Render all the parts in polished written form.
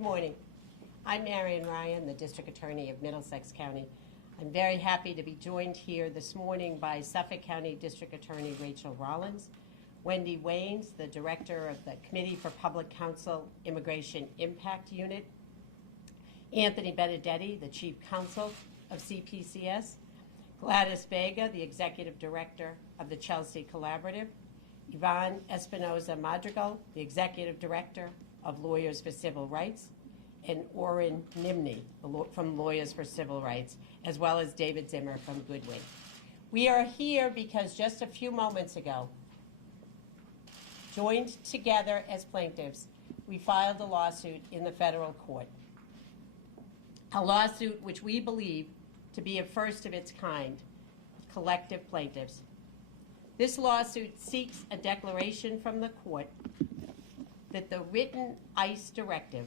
Good morning. I'm Marion Ryan, the District Attorney of Middlesex County. I'm very happy to be joined here this morning by Suffolk County District Attorney Rachel Rollins, Wendy Waynes, the Director of the Committee for Public Counsel Immigration Impact Unit, Anthony Benedetti, the Chief Counsel of CPCS, Gladys Vega, the Executive Director of the Chelsea Collaborative, Yvonne Espinoza Madrigal, the Executive Director of Lawyers for Civil Rights, and Orrin Nimney from Lawyers for Civil Rights, as well as David Zimmer from Goodwin. We are here because just a few moments ago, joined together as plaintiffs, we filed a lawsuit in the federal court. A lawsuit which we believe to be a first of its kind, collective plaintiffs. This lawsuit seeks a declaration from the court that the written ICE directive,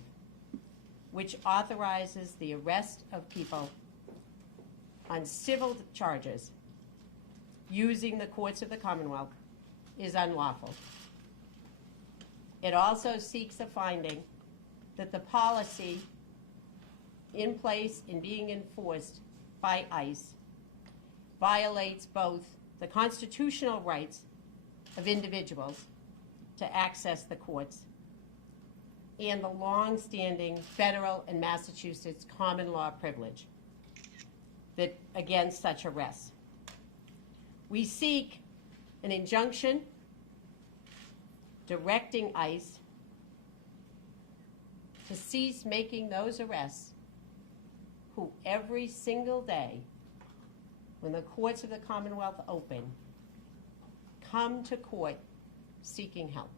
which authorizes the arrest of people on civil charges using the courts of the Commonwealth, is unlawful. It also seeks a finding that the policy in place and being enforced by ICE violates both the constitutional rights of individuals to access the courts and the long-standing federal and Massachusetts common law privilege that against such arrests. We seek an injunction directing ICE to cease making those arrests who every single day when the courts of the Commonwealth open come to court seeking help.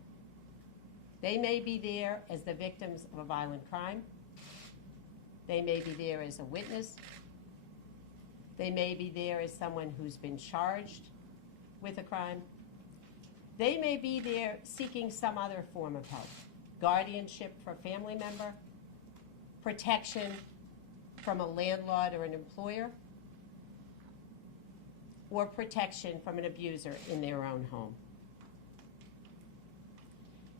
They may be there as the victims of a violent crime. They may be there as a witness. They may be there as someone who's been charged with a crime. They may be there seeking some other form of help, guardianship for a family member, protection from a landlord or an employer, or protection from an abuser in their own home.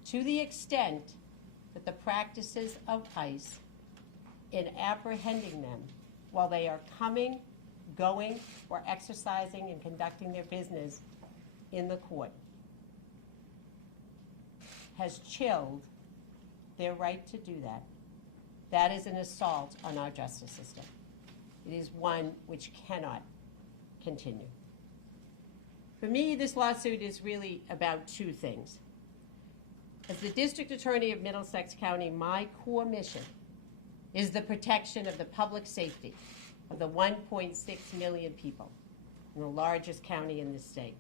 To the extent that the practices of ICE in apprehending them while they are coming, going, or exercising and conducting their business in the court has chilled their right to do that, that is an assault on our justice system. It is one which cannot continue. For me, this lawsuit is really about two things. As the District Attorney of Middlesex County, my core mission is the protection of the public safety of the 1.6 million people in the largest county in this state.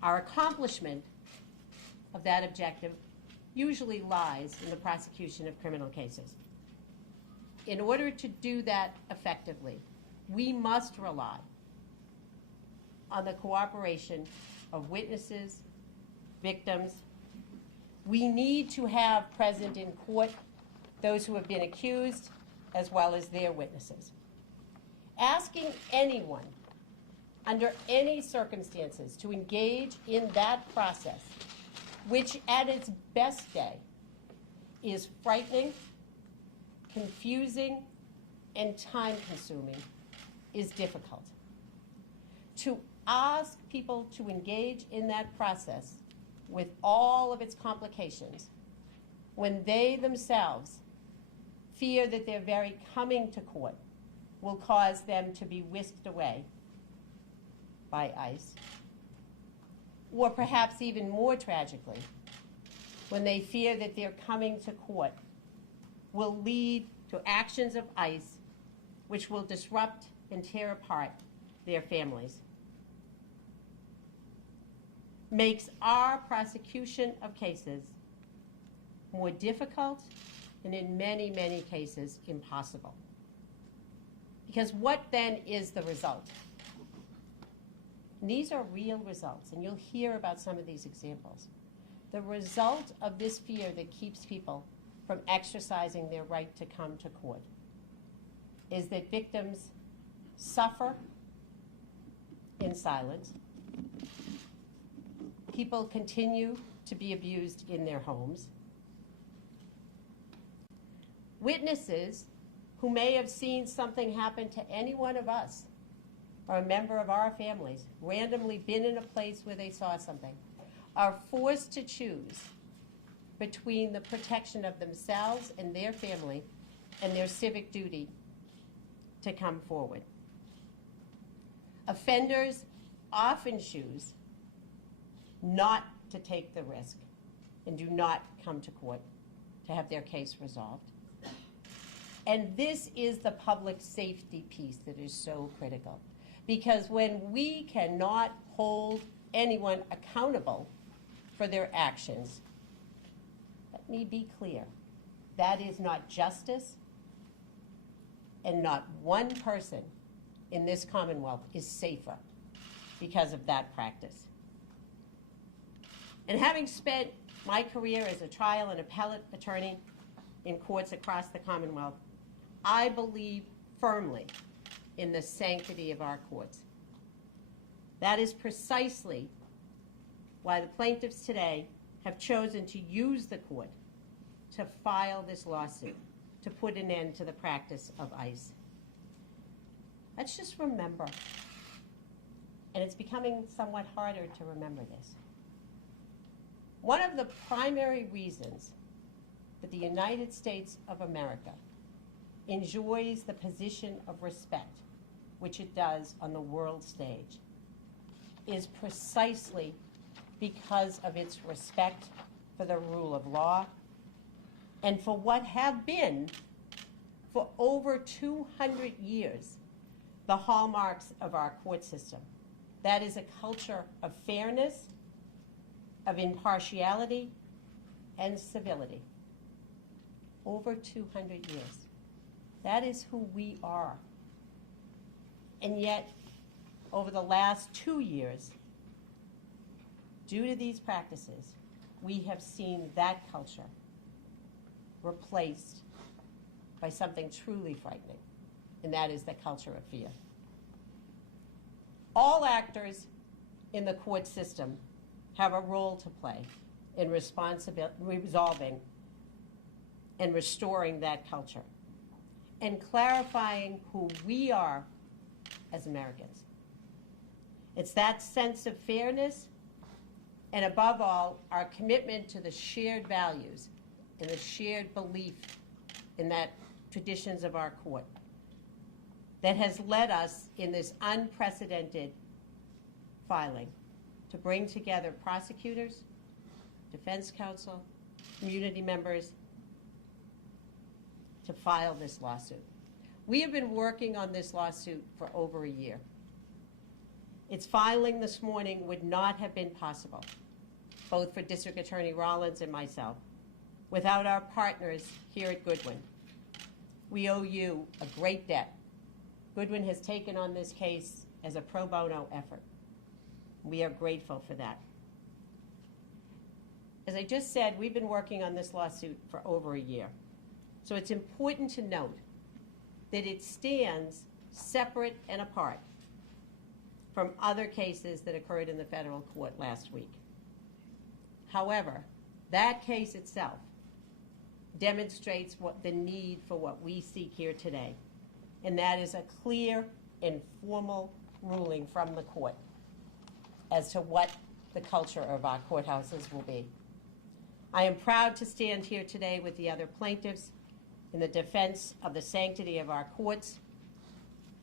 Our accomplishment of that objective usually lies in the prosecution of criminal cases. In order to do that effectively, we must rely on the cooperation of witnesses, victims. We need to have present in court those who have been accused as well as their witnesses. Asking anyone under any circumstances to engage in that process, which at its best day is frightening, confusing, and time-consuming, is difficult. To ask people to engage in that process with all of its complications when they themselves fear that their very coming to court will cause them to be whisked away by ICE, or perhaps even more tragically, when they fear that their coming to court will lead to actions of ICE which will disrupt and tear apart their families, makes our prosecution of cases more difficult and in many, many cases impossible. Because what then is the result? And these are real results, and you'll hear about some of these examples. The result of this fear that keeps people from exercising their right to come to court is that victims suffer in silence. People continue to be abused in their homes. Witnesses who may have seen something happen to any one of us or a member of our families, randomly been in a place where they saw something, are forced to choose between the protection of themselves and their family and their civic duty to come forward. Offenders often choose not to take the risk and do not come to court to have their case resolved. And this is the public safety piece that is so critical. Because when we cannot hold anyone accountable for their actions, let me be clear, that is not justice, and not one person in this Commonwealth is safer because of that practice. And having spent my career as a trial and appellate attorney in courts across the Commonwealth, I believe firmly in the sanctity of our courts. That is precisely why the plaintiffs today have chosen to use the court to file this lawsuit to put an end to the practice of ICE. Let's just remember, and it's becoming somewhat harder to remember this, one of the primary reasons that the United States of America enjoys the position of respect, which it does on the world stage, is precisely because of its respect for the rule of law and for what have been, for over 200 years, the hallmarks of our court system. That is a culture of fairness, of impartiality, and civility. Over 200 years. That is who we are. And yet, over the last 2 years, due to these practices, we have seen that culture replaced by something truly frightening, and that is the culture of fear. All actors in the court system have a role to play in resolving and restoring that culture and clarifying who we are as Americans. It's that sense of fairness and, above all, our commitment to the shared values and the shared belief in that traditions of our court that has led us in this unprecedented filing to bring together prosecutors, defense counsel, community members to file this lawsuit. We have been working on this lawsuit for over a year. Its filing this morning would not have been possible, both for District Attorney Rollins and myself, without our partners here at Goodwin. We owe you a great debt. Goodwin has taken on this case as a pro bono effort. We are grateful for that. As I just said, we've been working on this lawsuit for over a year. So it's important to note that it stands separate and apart from other cases that occurred in the federal court last week. However, that case itself demonstrates the need for what we seek here today, and that is a clear and formal ruling from the court as to what the culture of our courthouses will be. I am proud to stand here today with the other plaintiffs in the defense of the sanctity of our courts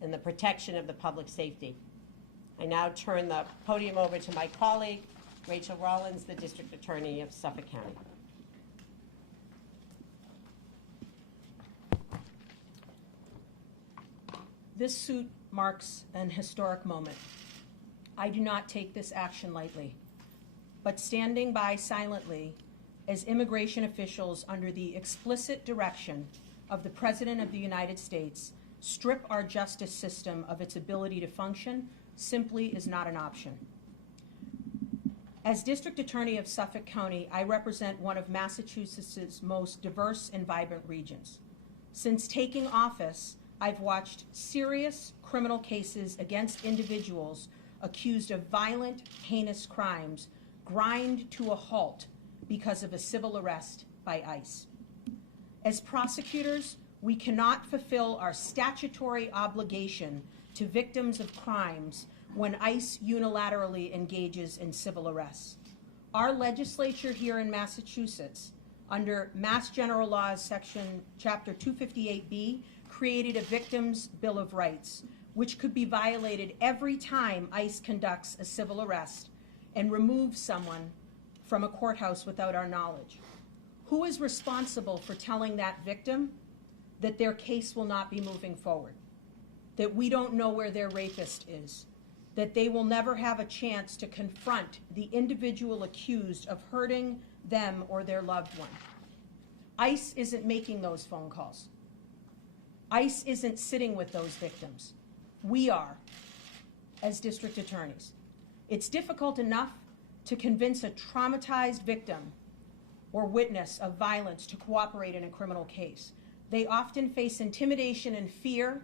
and the protection of the public safety. I now turn the podium over to my colleague, Rachel Rollins, the District Attorney of Suffolk County. This suit marks an historic moment. I do not take this action lightly, but standing by silently as immigration officials under the explicit direction of the President of the United States strip our justice system of its ability to function simply is not an option. As District Attorney of Suffolk County, I represent one of Massachusetts' most diverse and vibrant regions. Since taking office, I've watched serious criminal cases against individuals accused of violent, heinous crimes grind to a halt because of a civil arrest by ICE. As prosecutors, we cannot fulfill our statutory obligation to victims of crimes when ICE unilaterally engages in civil arrests. Our legislature here in Massachusetts, under Mass General Laws section chapter 258B, created a Victims' Bill of Rights, which could be violated every time ICE conducts a civil arrest and removes someone from a courthouse without our knowledge. Who is responsible for telling that victim that their case will not be moving forward, that we don't know where their rapist is, that they will never have a chance to confront the individual accused of hurting them or their loved one? ICE isn't making those phone calls. ICE isn't sitting with those victims. We are, as district attorneys. It's difficult enough to convince a traumatized victim or witness of violence to cooperate in a criminal case. They often face intimidation and fear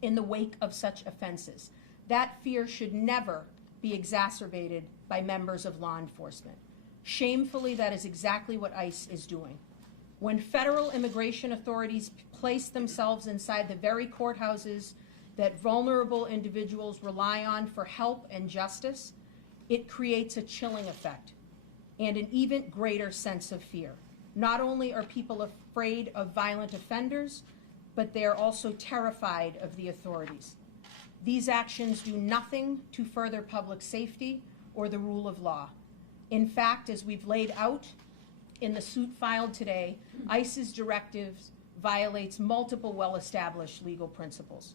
in the wake of such offenses. That fear should never be exacerbated by members of law enforcement. Shamefully, that is exactly what ICE is doing. When federal immigration authorities place themselves inside the very courthouses that vulnerable individuals rely on for help and justice, it creates a chilling effect and an even greater sense of fear. Not only are people afraid of violent offenders, but they are also terrified of the authorities. These actions do nothing to further public safety or the rule of law. In fact, as we've laid out in the suit filed today, ICE's directives violates multiple well-established legal principles.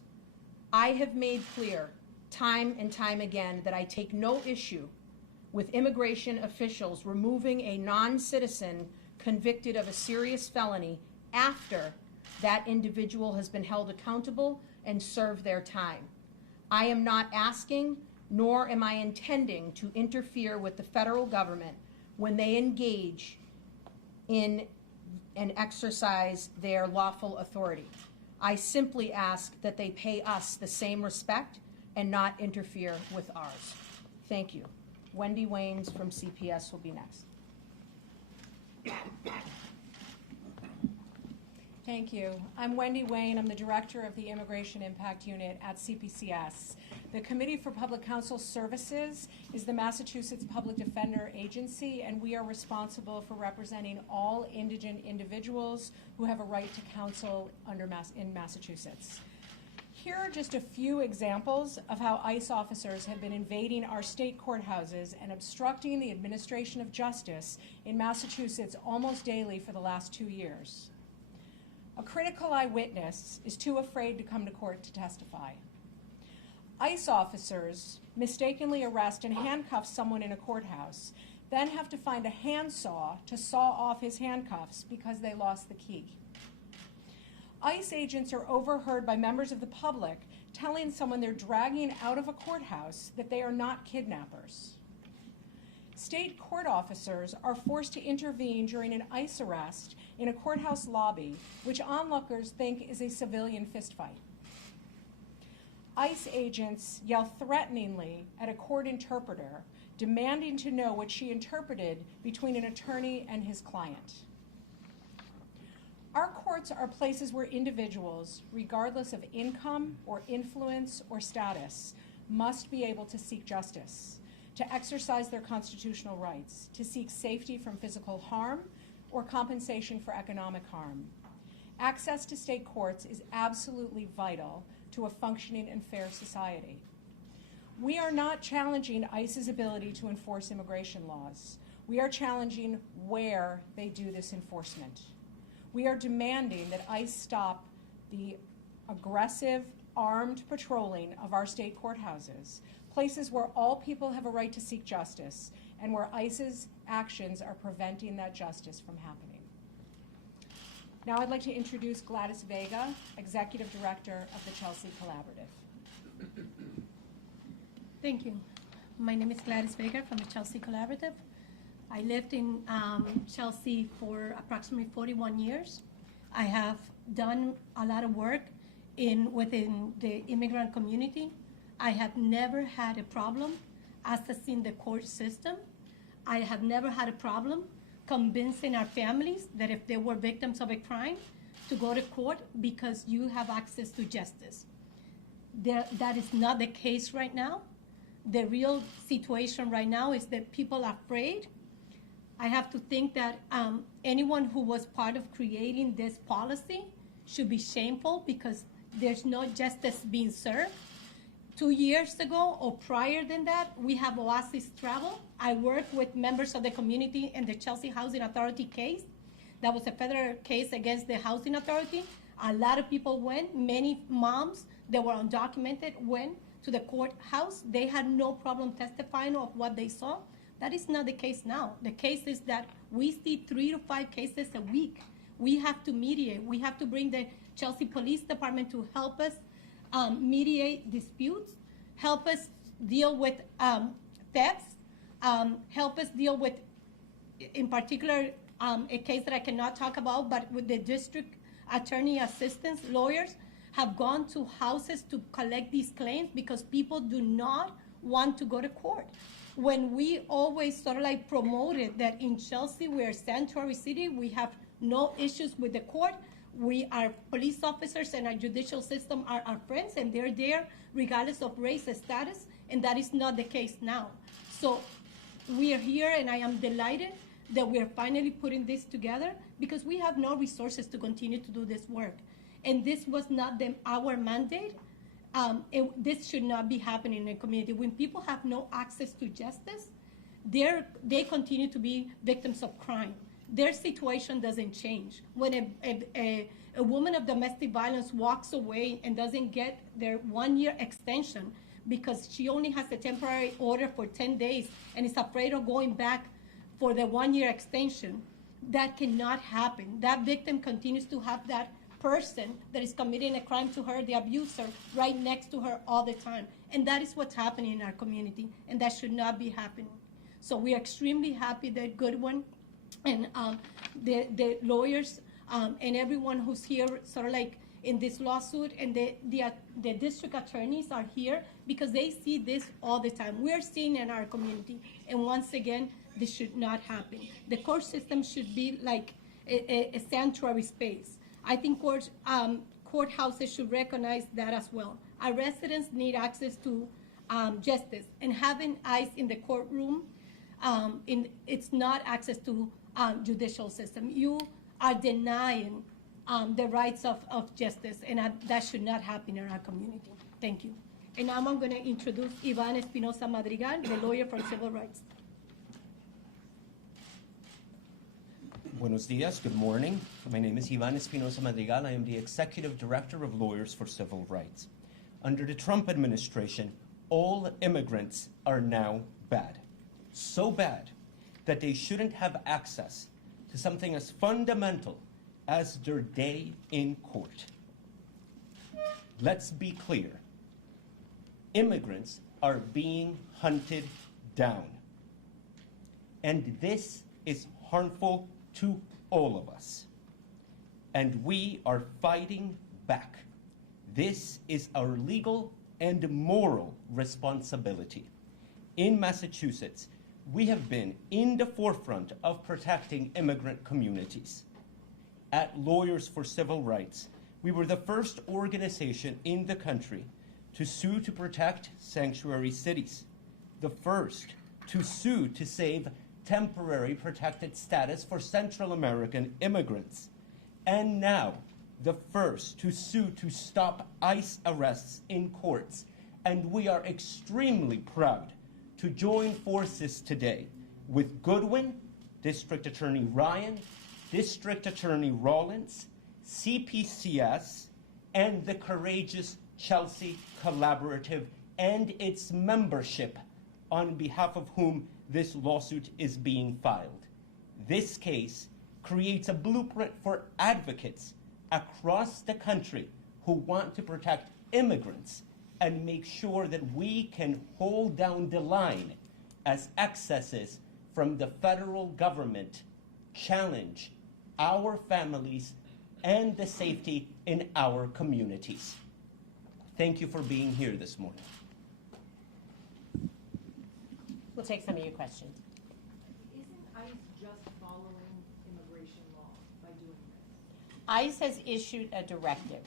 I have made clear time and time again that I take no issue with immigration officials removing a non-citizen convicted of a serious felony after that individual has been held accountable and served their time. I am not asking, nor am I intending to interfere with the federal government when they engage in and exercise their lawful authority. I simply ask that they pay us the same respect and not interfere with ours. Thank you. Wendy Waynes from CPS will be next. Thank you. I'm Wendy Wayne. I'm the director of the Immigration Impact Unit at CPCS. The Committee for Public Counsel Services is the Massachusetts Public Defender Agency, and we are responsible for representing all indigent individuals who have a right to counsel in Massachusetts. Here are just a few examples of how ICE officers have been invading our state courthouses and obstructing the administration of justice in Massachusetts almost daily for the last 2 years. A critical eyewitness is too afraid to come to court to testify. ICE officers mistakenly arrest and handcuff someone in a courthouse, then have to find a handsaw to saw off his handcuffs because they lost the key. ICE agents are overheard by members of the public telling someone they're dragging out of a courthouse that they are not kidnappers. State court officers are forced to intervene during an ICE arrest in a courthouse lobby, which onlookers think is a civilian fistfight. ICE agents yell threateningly at a court interpreter, demanding to know what she interpreted between an attorney and his client. Our courts are places where individuals, regardless of income or influence or status, must be able to seek justice, to exercise their constitutional rights, to seek safety from physical harm or compensation for economic harm. Access to state courts is absolutely vital to a functioning and fair society. We are not challenging ICE's ability to enforce immigration laws. We are challenging where they do this enforcement. We are demanding that ICE stop the aggressive, armed patrolling of our state courthouses, places where all people have a right to seek justice, and where ICE's actions are preventing that justice from happening. Now I'd like to introduce Gladys Vega, Executive Director of the Chelsea Collaborative. Thank you. My name is Gladys Vega from the Chelsea Collaborative. I lived in Chelsea for approximately 41 years. I have done a lot of work within the immigrant community. I have never had a problem accessing the court system. I have never had a problem convincing our families that if they were victims of a crime, to go to court because you have access to justice. That is not the case right now. The real situation right now is that people are afraid. I have to think that anyone who was part of creating this policy should be shameful because there's no justice being served. 2 years ago or prior than that, we have Oasis Travel. I worked with members of the community in the Chelsea Housing Authority case. That was a federal case against the Housing Authority. A lot of people went. Many moms that were undocumented went to the courthouse. They had no problem testifying of what they saw. That is not the case now. The case is that we see 3 to 5 cases a week. We have to mediate. We have to bring the Chelsea Police Department to help us mediate disputes, help us deal with thefts, help us deal with, in particular, a case that I cannot talk about, but with the district attorney assistants, lawyers have gone to houses to collect these claims because people do not want to go to court. When we always sort of like promoted that in Chelsea, we're a sanctuary city, we have no issues with the court, our police officers and our judicial system are our friends and they're there regardless of race and status, and that is not the case now. So we are here and I am delighted that we are finally putting this together because we have no resources to continue to do this work. And this was not our mandate. This should not be happening in a community. When people have no access to justice, they continue to be victims of crime. Their situation doesn't change. When a woman of domestic violence walks away and doesn't get their 1-year extension because she only has a temporary order for 10 days and is afraid of going back for the 1-year extension, that cannot happen. That victim continues to have that person that is committing a crime to her, the abuser, right next to her all the time. And that is what's happening in our community, and that should not be happening. So we are extremely happy that Goodwin and the lawyers and everyone who's here sort of like in this lawsuit and the district attorneys are here because they see this all the time. We're seeing in our community, and once again, this should not happen. The court system should be like a sanctuary space. I think courthouses should recognize that as well. Our residents need access to justice, and having eyes in the courtroom, it's not access to judicial system. You are denying the rights of justice, and that should not happen in our community. Thank you. And now I'm going to introduce Iván Espinosa Madrigal, the lawyer for civil rights. Buenos dias, good morning. My name is Iván Espinosa Madrigal. I am the Executive Director of Lawyers for Civil Rights. Under the Trump administration, all immigrants are now bad. So bad that they shouldn't have access to something as fundamental as their day in court. Let's be clear. Immigrants are being hunted down. And this is harmful to all of us. And we are fighting back. This is our legal and moral responsibility. In Massachusetts, we have been in the forefront of protecting immigrant communities. At Lawyers for Civil Rights, we were the first organization in the country to sue to protect sanctuary cities, the first to sue to save temporary protected status for Central American immigrants, and now the first to sue to stop ICE arrests in courts. And we are extremely proud to join forces today with Goodwin, District Attorney Ryan, District Attorney Rollins, CPCS, and the courageous Chelsea Collaborative and its membership, on behalf of whom this lawsuit is being filed. This case creates a blueprint for advocates across the country who want to protect immigrants and make sure that we can hold down the line as excesses from the federal government challenge our families and the safety in our communities. Thank you for being here this morning. We'll take some of your questions. Isn't ICE just following immigration law by doing this? ICE has issued a directive,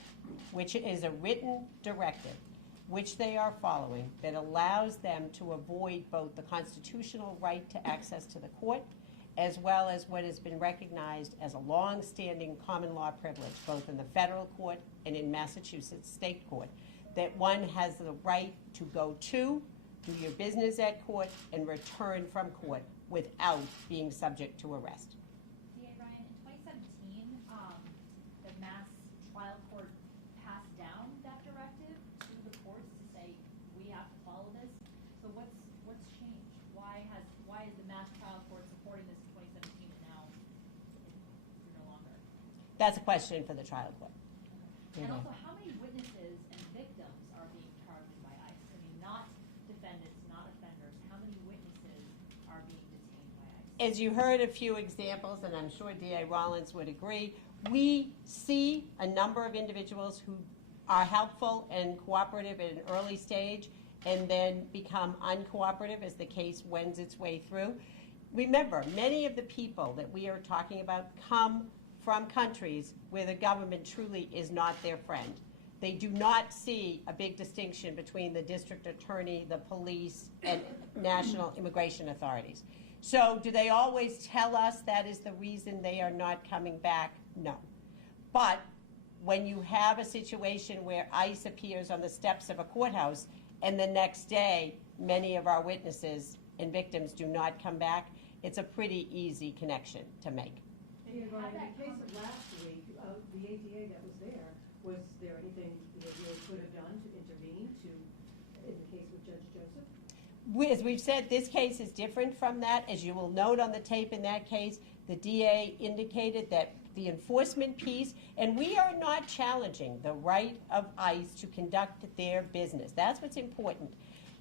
which is a written directive, which they are following, that allows them to avoid both the constitutional right to access to the court, as well as what has been recognized as a long-standing common law privilege, both in the federal court and in Massachusetts state court, that one has the right to go to, do your business at court, and return from court without being subject to arrest. DA Ryan, in 2017, the Mass Trial Court passed down that directive to the courts to say we have to follow this. So what's changed? Why is the Mass Trial Court supporting this in 2017 and now you're no longer? That's a question for the trial court. And also, how many witnesses and victims are being targeted by ICE? I mean, not defendants, not offenders. How many witnesses are being detained by ICE? As you heard a few examples, and I'm sure DA Rollins would agree, we see a number of individuals who are helpful and cooperative at an early stage and then become uncooperative as the case wends its way through. Remember, many of the people that we are talking about come from countries where the government truly is not their friend. They do not see a big distinction between the district attorney, the police, and national immigration authorities. So do they always tell us that is the reason they are not coming back? No. But when you have a situation where ICE appears on the steps of a courthouse and the next day many of our witnesses and victims do not come back, it's a pretty easy connection to make. And in the case of last week, the ADA that was there anything the ADA could have done to intervene in the case with Judge Joseph? As we've said, this case is different from that. As you will note on the tape in that case, the DA indicated that the enforcement piece, and we are not challenging the right of ICE to conduct their business. That's what's important.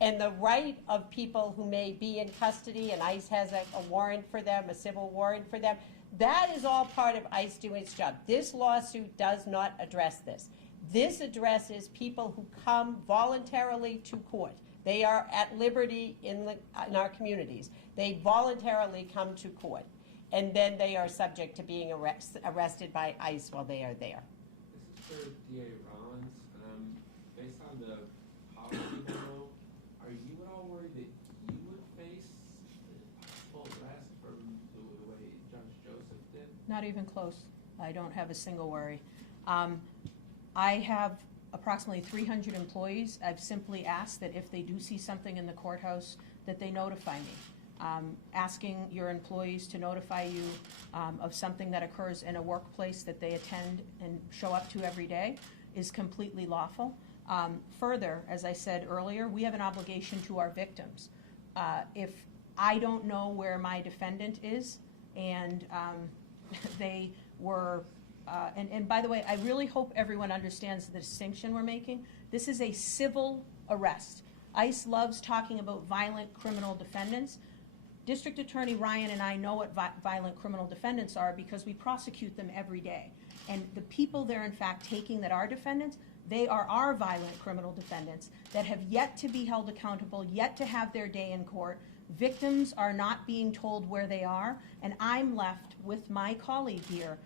And the right of people who may be in custody and ICE has a warrant for them, a civil warrant for them, that is all part of ICE doing its job. This lawsuit does not address this. This addresses people who come voluntarily to court. They are at liberty in our communities. They voluntarily come to court, and then they are subject to being arrested by ICE while they are there. This is for DA Rollins. Based on the policy memo, are you at all worried that you would face possible arrest from the way Judge Joseph did? Not even close. I don't have a single worry. I have approximately 300 employees. I've simply asked that if they do see something in the courthouse, that they notify me. Asking your employees to notify you of something that occurs in a workplace that they attend and show up to every day is completely lawful. Further, as I said earlier, we have an obligation to our victims. If I don't know where my defendant is and they were, and by the way, I really hope everyone understands the distinction we're making. This is a civil arrest. ICE loves talking about violent criminal defendants. District Attorney Ryan and I know what violent criminal defendants are because we prosecute them every day. And the people they're in fact taking that are defendants, they are our violent criminal defendants that have yet to be held accountable, yet to have their day in court. Victims are not being told where they are, and I'm left with my colleague here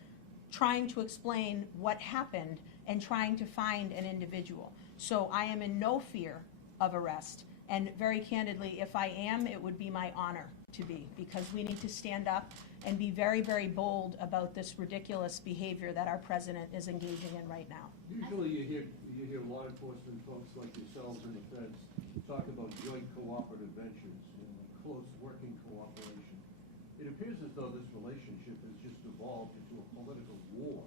trying to explain what happened and trying to find an individual. So I am in no fear of arrest. And very candidly, if I am, it would be my honor to be, because we need to stand up and be very, very bold about this ridiculous behavior that our president is engaging in right now. Usually you hear law enforcement folks like yourselves and the feds talk about joint cooperative ventures and close working cooperation. It appears as though this relationship has just evolved into a political war.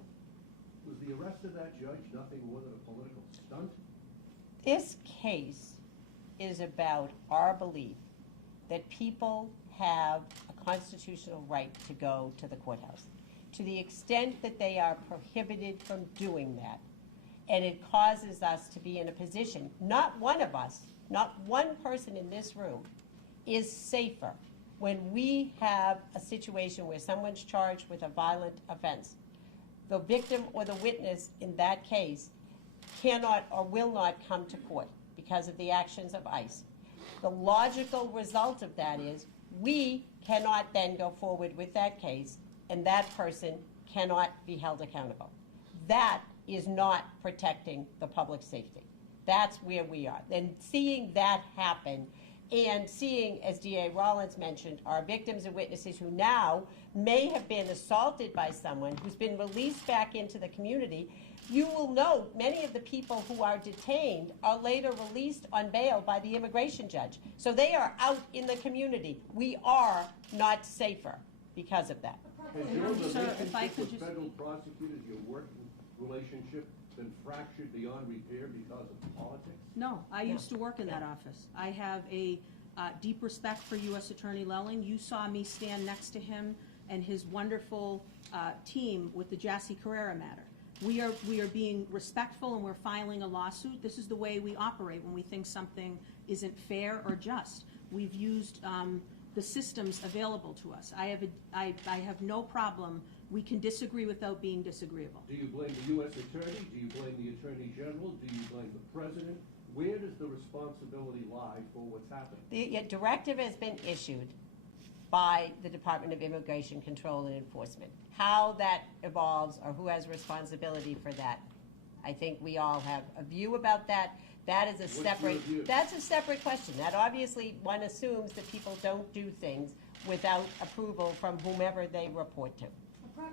Was the arrest of that judge nothing more than a political stunt? This case is about our belief that people have a constitutional right to go to the courthouse. To the extent that they are prohibited from doing that, and it causes us to be in a position, not one of us, not one person in this room is safer when we have a situation where someone's charged with a violent offense. The victim or the witness in that case cannot or will not come to court because of the actions of ICE. The logical result of that is We cannot then go forward with that case, and that person cannot be held accountable. That is not protecting the public safety. That's where we are. And seeing that happen, and seeing, as DA Rollins mentioned, our victims and witnesses who now may have been assaulted by someone who's been released back into the community, you will note many of the people who are detained are later released on bail by the immigration judge. So they are out in the community. We are not safer because of that. Has your Sir, if I relationship could with just- federal prosecutors, your working relationship, been fractured beyond repair because of politics? No, I used to work in that office. I have a deep respect for U.S. Attorney Lelling. You saw me stand next to him and his wonderful team with the Jassy Carrera matter. We are being respectful, and we're filing a lawsuit. This is the way we operate when we think something isn't fair or just. We've used the systems available to us. I have no problem. We can disagree without being disagreeable. Do you blame the U.S. Attorney? Do you blame the Attorney General? Do you blame the President? Where does the responsibility lie for what's happened? The directive has been issued by the Department of Immigration Control and Enforcement. How that evolves or who has responsibility for that, I think we all have a view about that. That is a separate, view? that's a separate question. That obviously one assumes that people don't do things without approval from whomever they report to.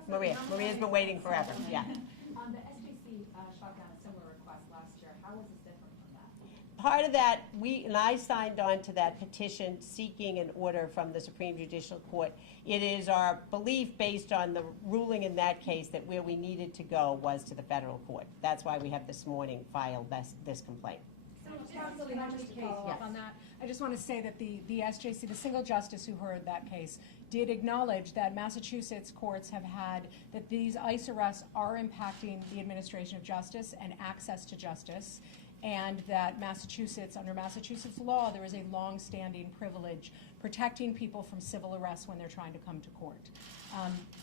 Maria's been waiting forever, yeah. The SJC shot down a similar request last year. How was this different from that? Part of that, I signed on to that petition seeking an order from the Supreme Judicial Court. It is our belief, based on the ruling in that case, that where we needed to go was to the federal court. That's why we have this morning filed this complaint. Counsel, can I just follow up on that? I just want to say that the SJC, the single justice who heard that case, did acknowledge that Massachusetts courts have had, that these ICE arrests are impacting the administration of justice and access to justice, and that Massachusetts, under Massachusetts law, there is a long-standing privilege protecting people from civil arrests when they're trying to come to court.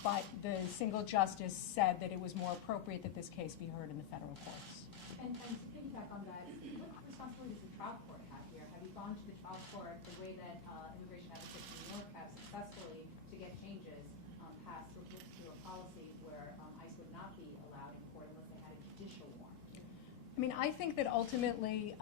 But the single justice said that it was more appropriate that this case be heard in the federal courts. And to piggyback on that, what responsibility does the trial court have here? Have you gone to the trial court the way that immigration advocates in New York have successfully to get changes passed to a policy where ICE would not be allowed in court unless they had a judicial warrant? I mean, I think that ultimately,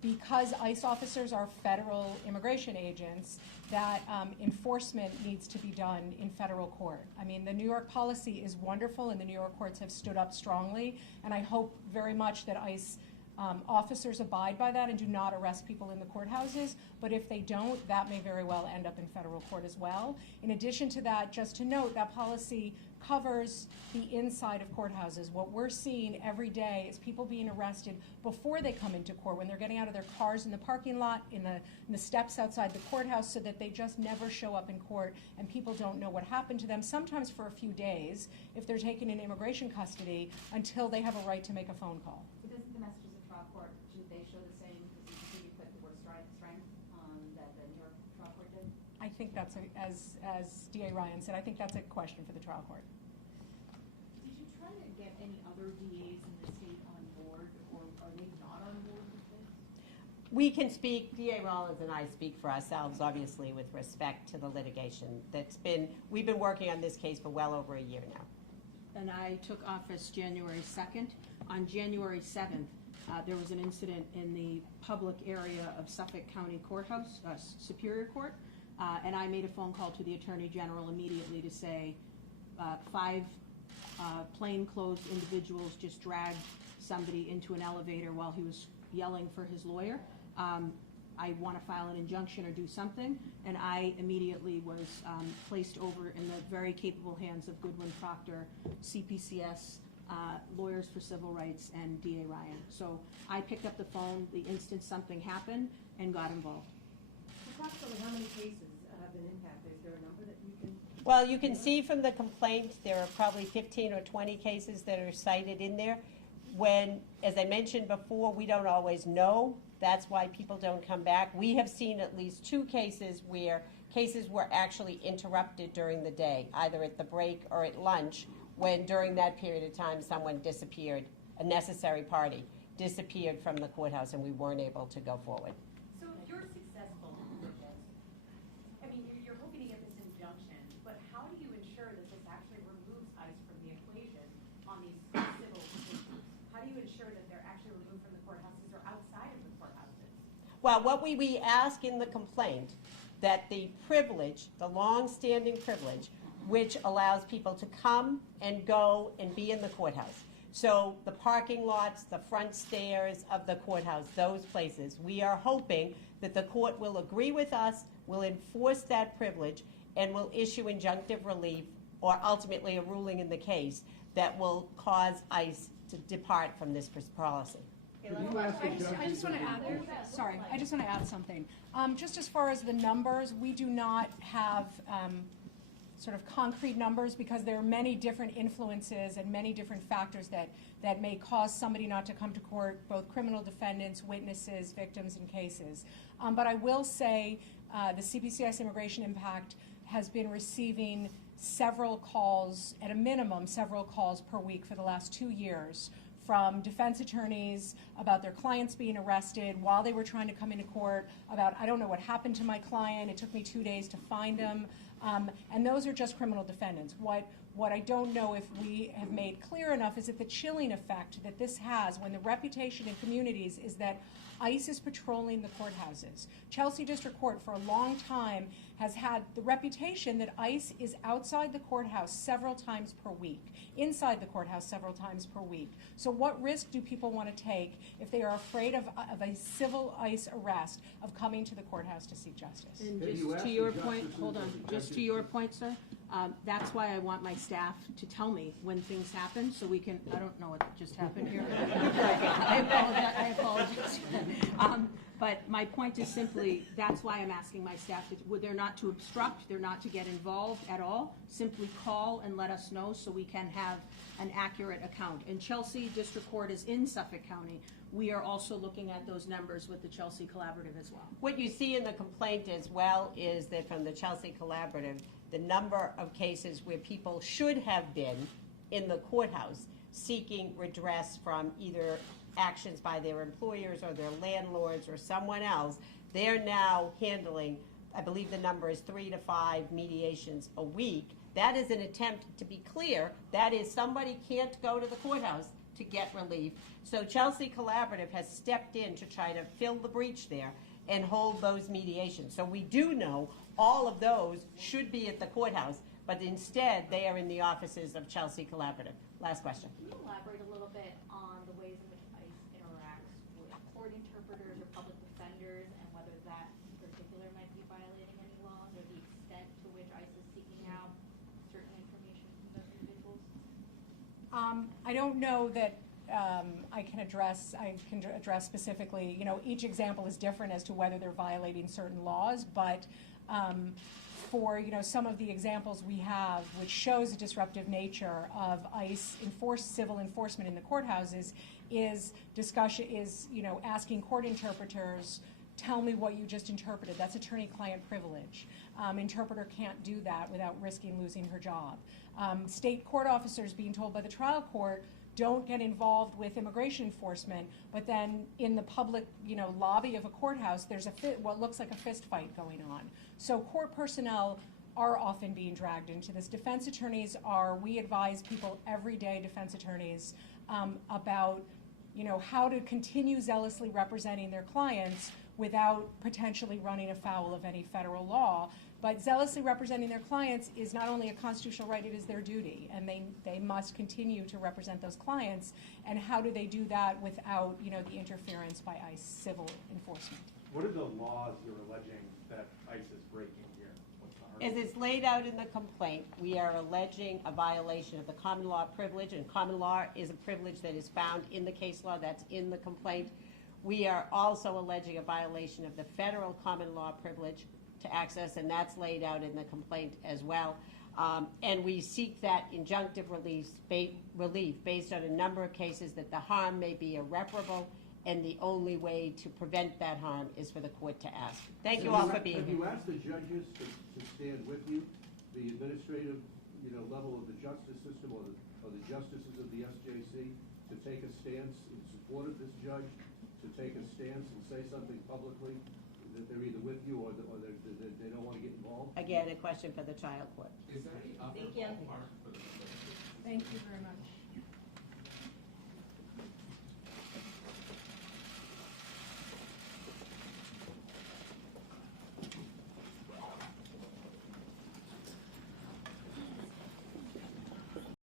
because ICE officers are federal immigration agents, that enforcement needs to be done in federal court. I mean, the New York policy is wonderful, and the New York courts have stood up strongly, and I hope very much that ICE officers abide by that and do not arrest people in the courthouses, but if they don't, that may very well end up in federal court as well. In addition to that, just to note, that policy covers the inside of courthouses. What we're seeing every day is people being arrested before they come into court, when they're getting out of their cars in the parking lot, in the steps outside the courthouse, so that they just never show up in court and people don't know what happened to them, sometimes for a few days, if they're taken in immigration custody, until they have a right to make a phone call. So doesn't the Massachusetts trial court, should they show the same, because you put the word strength that the New York trial court did? I think that's, as DA Ryan said, I think that's a question for the trial court. Did you try to get any other DAs in the state on board, or are they not on board with this? We can speak, DA Rollins and I speak for ourselves, obviously, with respect to the litigation we've been working on this case for well over a year now. And I took office January 2nd. On January 7th, there was an incident in the public area of Suffolk County Courthouse, Superior Court, and I made a phone call to the Attorney General immediately to say 5 plainclothes individuals just dragged somebody into an elevator while he was yelling for his lawyer. I want to file an injunction or do something, and I immediately was placed over in the very capable hands of Goodwin Proctor, CPCS, Lawyers for Civil Rights, and DA Ryan. So I picked up the phone the instant something happened and got involved. Approximately how many cases have been impacted? Is there a number that you can? Well, you can see from the complaint, there are probably 15 or 20 cases that are cited in there. When, as I mentioned before, we don't always know. That's why people don't come back. We have seen at least 2 cases where cases were actually interrupted during the day, either at the break or at lunch, when during that period of time someone disappeared, a necessary party disappeared from the courthouse, and we weren't able to go forward. So if you're successful with this, Well, what we ask in the complaint, that the privilege, the long-standing privilege, which allows people to come and go and be in the courthouse. So the parking lots, the front stairs of the courthouse, those places, we are hoping that the court will agree with us, will enforce that privilege, and will issue injunctive relief, or ultimately a ruling in the case that will cause ICE to depart from this policy. I just want to add, sorry, I just want to add something. Just as far as the numbers, we do not have sort of concrete numbers because there are many different influences and many different factors that may cause somebody not to come to court, both criminal defendants, witnesses, victims, and cases. But I will say the CPCS Immigration Impact has been receiving several calls, at a minimum, several calls per week for the last 2 years from defense attorneys about their clients being arrested while they were trying to come into court, about, I don't know what happened to my client, it took me 2 days to find him, and those are just criminal defendants. What I don't know if we have made clear enough is that the chilling effect that this has when the reputation in communities is that ICE is patrolling the courthouses. Chelsea District Court for a long time has had the reputation that ICE is outside the courthouse several times per week, inside the courthouse several times per week. So what risk do people want to take if they are afraid of a civil ICE arrest of coming to the courthouse to seek justice? And Have you just asked to the your point, justices hold of on, the just to judges? your point, sir, that's why I want my staff to tell me when things happen, so we can, I don't know what just happened here. I apologize. But my point is simply, that's why I'm asking my staff, they're not to obstruct, they're not to get involved at all. Simply call and let us know so we can have an accurate account. And Chelsea District Court is in Suffolk County. We are also looking at those numbers with the Chelsea Collaborative as well. What you see in the complaint as well is that from the Chelsea Collaborative, the number of cases where people should have been in the courthouse seeking redress from either actions by their employers or their landlords or someone else, they're now handling, I believe the number is 3 to 5 mediations a week. That is an attempt, to be clear, that is somebody can't go to the courthouse to get relief. So Chelsea Collaborative has stepped in to try to fill the breach there and hold those mediations. So we do know all of those should be at the courthouse, but instead they are in the offices of Chelsea Collaborative. Last question. Can you elaborate a little bit on the ways in which ICE interacts with court interpreters or public defenders, and whether that in particular might be violating any laws, or the extent to which ICE is seeking out certain information from those individuals? I don't know that I can address specifically, each example is different as to whether they're violating certain laws, but for some of the examples we have, which shows the disruptive nature of ICE civil enforcement in the courthouses, is asking court interpreters, tell me what you just interpreted. That's attorney-client privilege. Interpreter can't do that without risking losing her job. State court officers being told by the trial court, don't get involved with immigration enforcement, but then in the public, lobby of a courthouse, there's what looks like a fist fight going on. So court personnel are often being dragged into this. Defense attorneys we advise people every day, defense attorneys, about, how to continue zealously representing their clients without potentially running afoul of any federal law. But zealously representing their clients is not only a constitutional right, it is their duty, and they must continue to represent those clients. And how do they do that without, the interference by ICE civil enforcement? What are the laws you're alleging that ICE is breaking here? As it's laid out in the complaint, we are alleging a violation of the common law privilege, and common law is a privilege that is found in the case law that's in the complaint. We are also alleging a violation of the federal common law privilege to access, and that's laid out in the complaint as well. And we seek that injunctive relief based on a number of cases that the harm may be irreparable, and the only way to prevent that harm is for the court to ask. Thank you all for being here. Have you asked the judges to stand with you, the administrative, level of the justice system or the justices of the SJC, to take a stance in support of this judge, to take a stance and say something publicly that they're either with you or they don't want to get involved? Again, a question for the trial court. Is there any upper Thank you. ballpark for the Thank you very much.